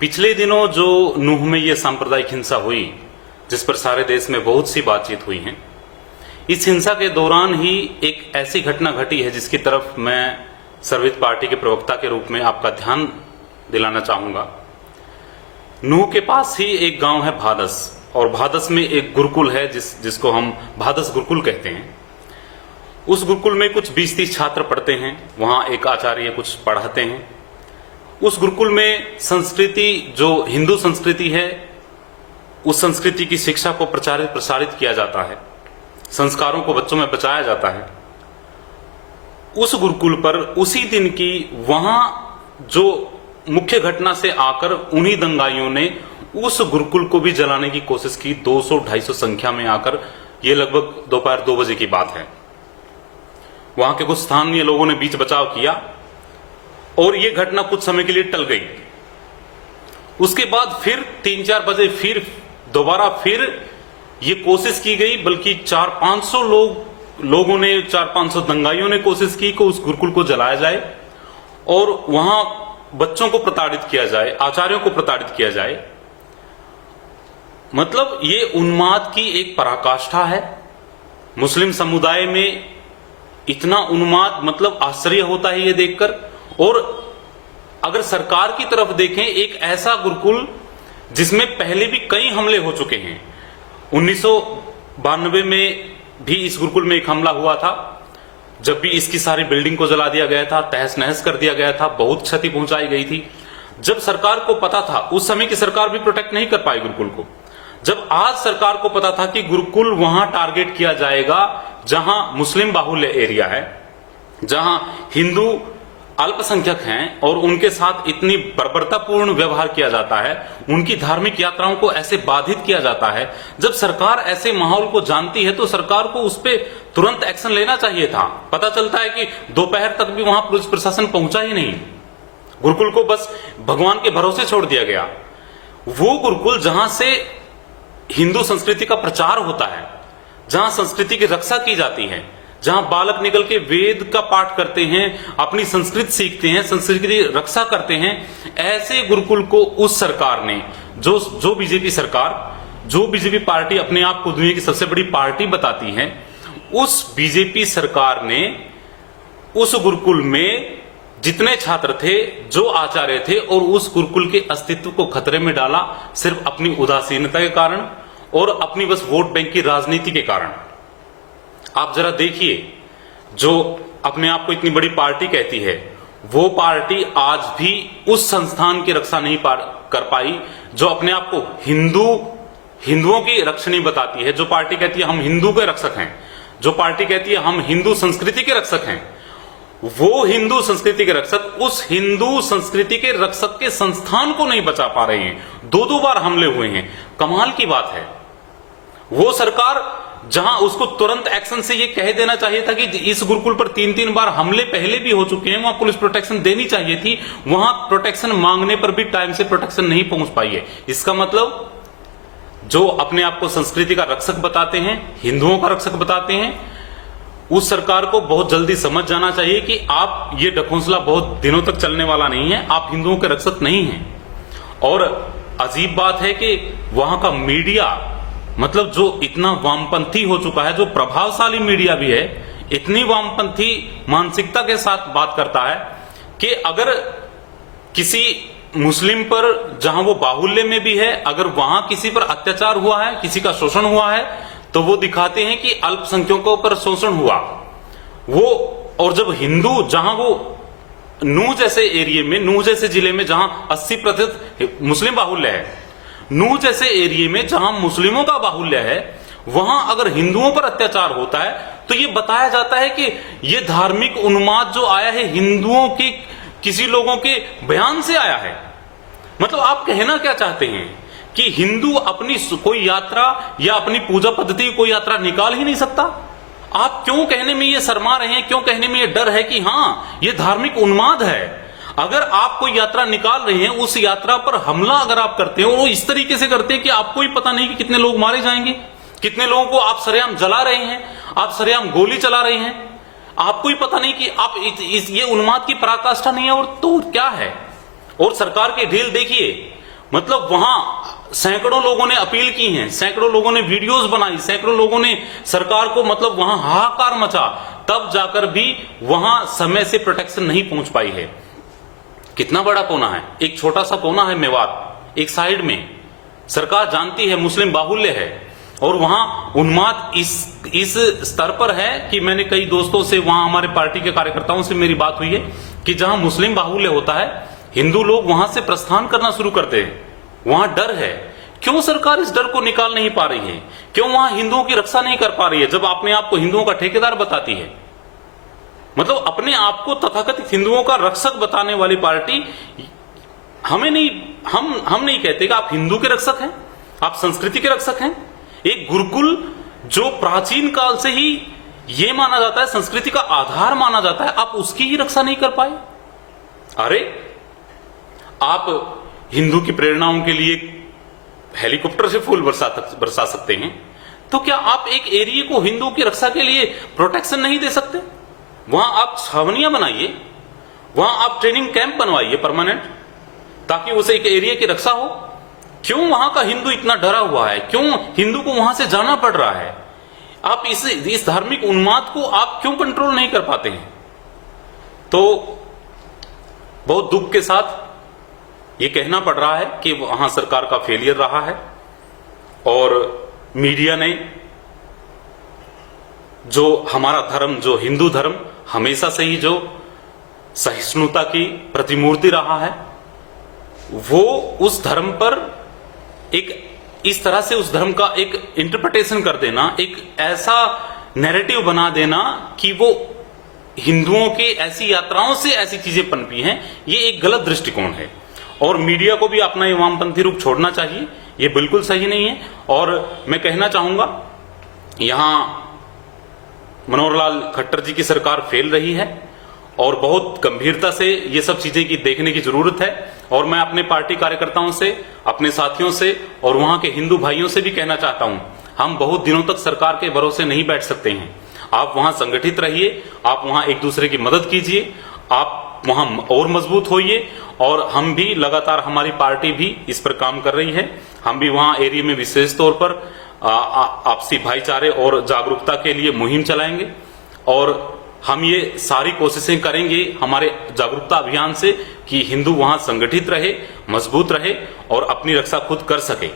पिछले दिनों जो नूह में ये सांप्रदायिक हिंसा हुई, जिस पर सारे देश में बहुत सी बातचीत हुई है, इस हिंसा के दौरान ही एक ऐसी घटना घटी है जिसकी तरफ मैं सर्वहित पार्टी के प्रवक्ता के रूप में आपका ध्यान दिलाना चाहूंगा। नूह के पास ही एक गांव है भादस, और भादस में एक गुरुकुल है जिसको हम भादस गुरुकुल कहते हैं। उस गुरुकुल में कुछ 20-30 छात्र पढ़ते हैं, वहां एक आचार्य कुछ पढ़ाते हैं। उस गुरुकुल में संस्कृति, जो हिंदू संस्कृति है, उस संस्कृति की शिक्षा को प्रसारित किया जाता है, संस्कारों को बच्चों में बचाया जाता है। उस गुरुकुल पर उसी दिन की वहां जो मुख्य घटना से आकर उन्हीं दंगाइयों ने उस गुरुकुल को भी जलाने की कोशिश की, 200-250 संख्या में आकर। यह लगभग दोपहर 2 बजे की बात है। वहां के कुछ स्थानीय लोगों ने बीच बचाव किया और यह घटना कुछ समय के लिए टल गई। उसके बाद फिर 3-4 बजे फिर दोबारा ये कोशिश की गई, बल्कि 400-500 लोगों ने, 400-500 दंगाइयों ने कोशिश की कि उस गुरुकुल को जलाया जाए और वहां बच्चों को प्रताड़ित किया जाए, आचार्यों को प्रताड़ित किया जाए। मतलब ये उन्माद की एक पराकाष्ठा है। मुस्लिम समुदाय में इतना उन्माद, मतलब आश्चर्य होता है ये देखकर। और अगर सरकार की तरफ देखें, एक ऐसा गुरुकुल जिसमें पहले भी कई हमले हो चुके हैं। 1992 में भी इस गुरुकुल में एक हमला हुआ था, जब भी इसकी सारी बिल्डिंग को जला दिया गया था, तहस नहस कर दिया गया था, बहुत क्षति पहुंचाई गई थी। जब सरकार को पता था, उस समय की सरकार भी प्रोटेक्ट नहीं कर पाई गुरुकुल को। जब आज सरकार को पता था कि गुरुकुल वहां टारगेट किया जाएगा जहां मुस्लिम बाहुल्य एरिया है, जहां हिंदू अल्पसंख्यक हैं और उनके साथ इतनी बर्बरतापूर्ण व्यवहार किया जाता है, उनकी धार्मिक यात्राओं को ऐसे बाधित किया जाता है, जब सरकार ऐसे माहौल को जानती है तो सरकार को उस पर तुरंत एक्शन लेना चाहिए था। पता चलता है कि दोपहर तक भी वहां पुलिस प्रशासन पहुंचा ही नहीं, गुरुकुल को बस भगवान के भरोसे छोड़ दिया गया। वो गुरुकुल जहां से हिंदू संस्कृति का प्रचार होता है, जहां संस्कृति की रक्षा की जाती है, जहां बालक निकल के वेद का पाठ करते हैं, अपनी संस्कृति सीखते हैं, संस्कृति की रक्षा करते हैं, ऐसे गुरुकुल को उस सरकार ने, जो बीजेपी सरकार, जो बीजेपी पार्टी अपने आप को दुनिया की सबसे बड़ी पार्टी बताती है, उस बीजेपी सरकार ने उस गुरुकुल में जितने छात्र थे, जो आचार्य थे, और उस गुरुकुल के अस्तित्व को खतरे में डाला, सिर्फ अपनी उदासीनता के कारण और अपनी बस वोट बैंक की राजनीति के कारण। आप जरा देखिए, जो अपने आप को इतनी बड़ी पार्टी कहती है, वो पार्टी आज भी उस संस्थान की रक्षा नहीं कर पाई जो अपने आप को हिंदुओं की रक्षणी बताती है। जो पार्टी कहती है हम हिंदू के रक्षक हैं, जो पार्टी कहती है हम हिंदू संस्कृति के रक्षक हैं, वो हिंदू संस्कृति के रक्षक उस हिंदू संस्कृति के रक्षक के संस्थान को नहीं बचा पा रहे हैं। 2-2 बार हमले हुए हैं। कमाल की बात है। वो सरकार जहां उसको तुरंत एक्शन से ये कह देना चाहिए था कि इस गुरुकुल पर 3-3 बार हमले पहले भी हो चुके हैं, वहां पुलिस प्रोटेक्शन देनी चाहिए थी, वहां प्रोटेक्शन मांगने पर भी टाइम से प्रोटेक्शन नहीं पहुंच पाई है। इसका मतलब जो अपने आप को संस्कृति का रक्षक बताते हैं, हिंदुओं का रक्षक बताते हैं, उस सरकार को बहुत जल्दी समझ जाना चाहिए कि आप ये ढकोसला बहुत दिनों तक चलने वाला नहीं है, आप हिंदुओं के रक्षक नहीं हैं। और अजीब बात है कि वहां का मीडिया, मतलब जो इतना वामपंथी हो चुका है, जो प्रभावशाली मीडिया भी है, इतनी वामपंथी मानसिकता के साथ बात करता है कि अगर किसी मुस्लिम पर, जहां वो बाहुल्य में भी है, अगर वहां किसी पर अत्याचार हुआ है, किसी का शोषण हुआ है, तो वो दिखाते हैं कि अल्पसंख्यकों पर शोषण हुआ। वो, और जब हिंदू, जहां वो नूह जैसे एरिया में, नूह जैसे जिले में जहां 80% मुस्लिम बाहुल्य है, नूह जैसे एरिया में जहां मुस्लिमों का बाहुल्य है, वहां अगर हिंदुओं पर अत्याचार होता है तो ये बताया जाता है कि ये धार्मिक उन्माद जो आया है हिंदुओं के किसी लोगों के बयान से आया है। मतलब आप कहना क्या चाहते हैं कि हिंदू अपनी कोई यात्रा या अपनी पूजा पद्धति कोई यात्रा निकाल ही नहीं सकता? आप क्यों कहने में ये शर्मा रहे हैं, क्यों कहने में ये डर है कि हाँ ये धार्मिक उन्माद है? अगर आप कोई यात्रा निकाल रहे हैं, उस यात्रा पर हमला अगर आप करते हैं और वो इस तरीके से करते हैं कि आपको ही पता नहीं कि कितने लोग मारे जाएंगे, कितने लोगों को आप सरेआम जला रहे हैं, आप सरेआम गोली चला रहे हैं, आपको ही पता नहीं कि आप ये उन्माद की पराकाष्ठा नहीं है और तो क्या है। और सरकार की ढील देखिए, मतलब वहां सैकड़ों लोगों ने अपील की है, सैकड़ों लोगों ने वीडियोस बनाई, सैकड़ों लोगों ने सरकार को मतलब वहां हाहाकार मचा, तब जाकर भी वहां समय से प्रोटेक्शन नहीं पहुंच पाई है। कितना बड़ा कोना है, एक छोटा सा कोना है मेवात, एक साइड में सरकार जानती है मुस्लिम बाहुल्य है, और वहां उन्माद इस स्तर पर है कि मैंने कई दोस्तों से, वहां हमारे पार्टी के कार्यकर्ताओं से मेरी बात हुई है कि जहां मुस्लिम बाहुल्य होता है, हिंदू लोग वहां से प्रस्थान करना शुरू करते हैं। वहां डर है। क्यों सरकार इस डर को निकाल नहीं पा रही है? क्यों वहां हिंदुओं की रक्षा नहीं कर पा रही है, जब अपने आप को हिंदुओं का ठेकेदार बताती है? मतलब अपने आप को तथाकथित हिंदुओं का रक्षक बताने वाली पार्टी, हमें नहीं, हम नहीं कहते कि आप हिंदू के रक्षक हैं, आप संस्कृति के रक्षक हैं। एक गुरुकुल जो प्राचीन काल से ही ये माना जाता है, संस्कृति का आधार माना जाता है, आप उसकी ही रक्षा नहीं कर पाए। अरे आप हिंदू की प्रेरणाओं के लिए हेलीकॉप्टर से फूल बरसा सकते हैं, तो क्या आप एक एरिया को हिंदुओं की रक्षा के लिए प्रोटेक्शन नहीं दे सकते? वहां आप छावनियां बनाइए, वहां आप ट्रेनिंग कैंप बनवाइए परमानेंट, ताकि उसे एक एरिया की रक्षा हो। क्यों वहां का हिंदू इतना डरा हुआ है? क्यों हिंदू को वहां से जाना पड़ रहा है? आप इस धार्मिक उन्माद को आप क्यों कंट्रोल नहीं कर पाते हैं? तो बहुत दुख के साथ ये कहना पड़ रहा है कि वहां सरकार का फेलियर रहा है, और मीडिया ने जो हमारा धर्म, जो हिंदू धर्म हमेशा से ही जो सहिष्णुता की प्रतिमूर्ति रहा है, वो उस धर्म पर एक इस तरह से उस धर्म का एक इंटरप्रिटेशन कर देना, एक ऐसा नैरेटिव बना देना कि वो हिंदुओं के ऐसी यात्राओं से ऐसी चीजें पनपी हैं, ये एक गलत दृष्टिकोण है। और मीडिया को भी अपना ये वामपंथी रूप छोड़ना चाहिए, ये बिल्कुल सही नहीं है। और मैं कहना चाहूंगा, यहां मनोहर लाल खट्टर जी की सरकार फेल रही है, और बहुत गंभीरता से ये सब चीजें की देखने की जरूरत है। और मैं अपने पार्टी कार्यकर्ताओं से, अपने साथियों से और वहां के हिंदू भाइयों से भी कहना चाहता हूं, हम बहुत दिनों तक सरकार के भरोसे नहीं बैठ सकते हैं। आप वहां संगठित रहिए, आप वहां एक दूसरे की मदद कीजिए, आप वहां और मजबूत होइए। और हम भी लगातार, हमारी पार्टी भी इस पर काम कर रही है। हम भी वहां एरिया में विशेष तौर पर आपसी भाईचारे और जागरूकता के लिए मुहिम चलाएंगे, और हम ये सारी कोशिशें करेंगे हमारे जागरूकता अभियान से कि हिंदू वहां संगठित रहे, मजबूत रहे और अपनी रक्षा खुद कर सके।